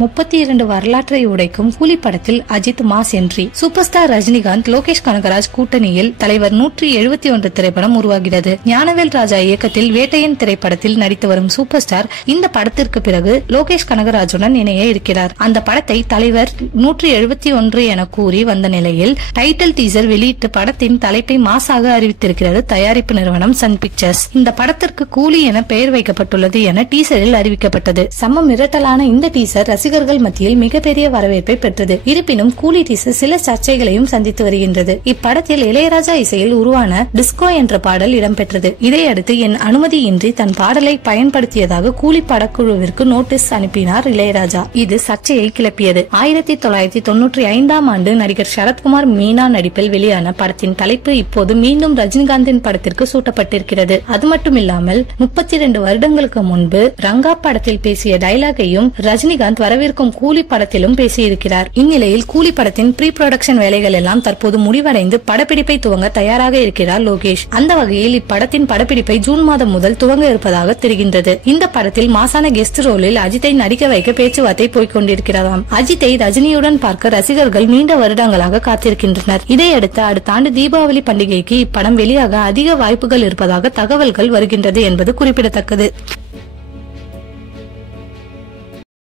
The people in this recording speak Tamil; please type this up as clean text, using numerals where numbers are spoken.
32 வரலாற்றை உடைக்கும் கூலி படத்தில் Ajith mass entry. Super star Rajinikanth, Lokesh Kanagaraj கூட்டணியில் தலைவர் 171 திரைப்படம் உருவாகிறது. ஞானவேல் ராஜா இயக்கத்தில் வேட்டையன் திரைப்படத்தில் நடித்து வரும் சூப்பர் ஸ்டார் இந்த படத்திற்கு பிறகு லோகேஷ் கனகராஜுடன் இணைய இருக்கிறார். அந்த படத்தை தலைவர் 171 என கூறி வந்த நிலையில் டைட்டில் டீசர் வெளியிட்டு படத்தின் தலைப்பை மாசாக அறிவித்திருக்கிறது தயாரிப்பு நிறுவனம் சன் பிக்சர்ஸ். இந்த படத்திற்கு கூலி என பெயர் வைக்கப்பட்டுள்ளது என டீசரில் அறிவிக்கப்பட்டது. செம்ம மிரட்டலான இந்த டீசர் ரசிகர்கள் மத்தியில் மிகப்பெரிய வரவேற்பை பெற்றது. இருப்பினும் கூலி டீசர் சில சர்ச்சைகளையும் சந்தித்து வருகின்றது. இப்படத்தில் இளையராஜா இசையில் உருவான டிஸ்கோ என்ற பாடல் இடம்பெற்றது. இதையடுத்து என் அனுமதியின்றி தன் பாடலை பயன்படுத்தியதாக கூலி படக்குழுவிற்கு நோட்டீஸ் அனுப்பினார் இளையராஜா. இது சர்ச்சையை கிளப்பியது. 1995 ஆண்டு நடிகர் சரத்குமார் மீனா நடிப்பில் வெளியான படத்தின் தலைப்பு இப்போது மீண்டும் ரஜினிகாந்தின் படத்திற்கு சூட்டப்பட்டிருக்கிறது. அது மட்டுமில்லாமல் 32 வருடங்களுக்கு முன்பு ரங்கா படத்தில் பேசிய டைலாகையும் ரஜினிகாந்த் வரவிருக்கும் கூலி படத்திலும் பேசியிருக்கிறார். இந்நிலையில் கூலி படத்தின் ப்ரீ புரொடக்ஷன் வேலைகள் எல்லாம் தற்போது முடிவடைந்து படப்பிடிப்பை துவங்க தயாராக இருக்கிறார் லோகேஷ். அந்த வகையில் இப்படத்தின் படப்பிடிப்பை ஜூன் மாதம் முதல் துவங்க இருப்பதாக தெரிகின்றது. இந்த படத்தில் மாசான கெஸ்ட் ரோலில் அஜித்தை நடிக்க வைக்க பேச்சுவார்த்தை போய்கொண்டிருக்கிறதாம். அஜித்தை ரஜினியுடன் பார்க்க ரசிகர்கள் நீண்ட வருடங்களாக காத்திருக்கின்றனர். இதையடுத்து அடுத்த ஆண்டு தீபாவளி பண்டிகைக்கு இப்படம் வெளியாக அதிக வாய்ப்புகள் இருப்பதாக தகவல்கள் வருகின்றது என்பது குறிப்பிடத்தக்கது.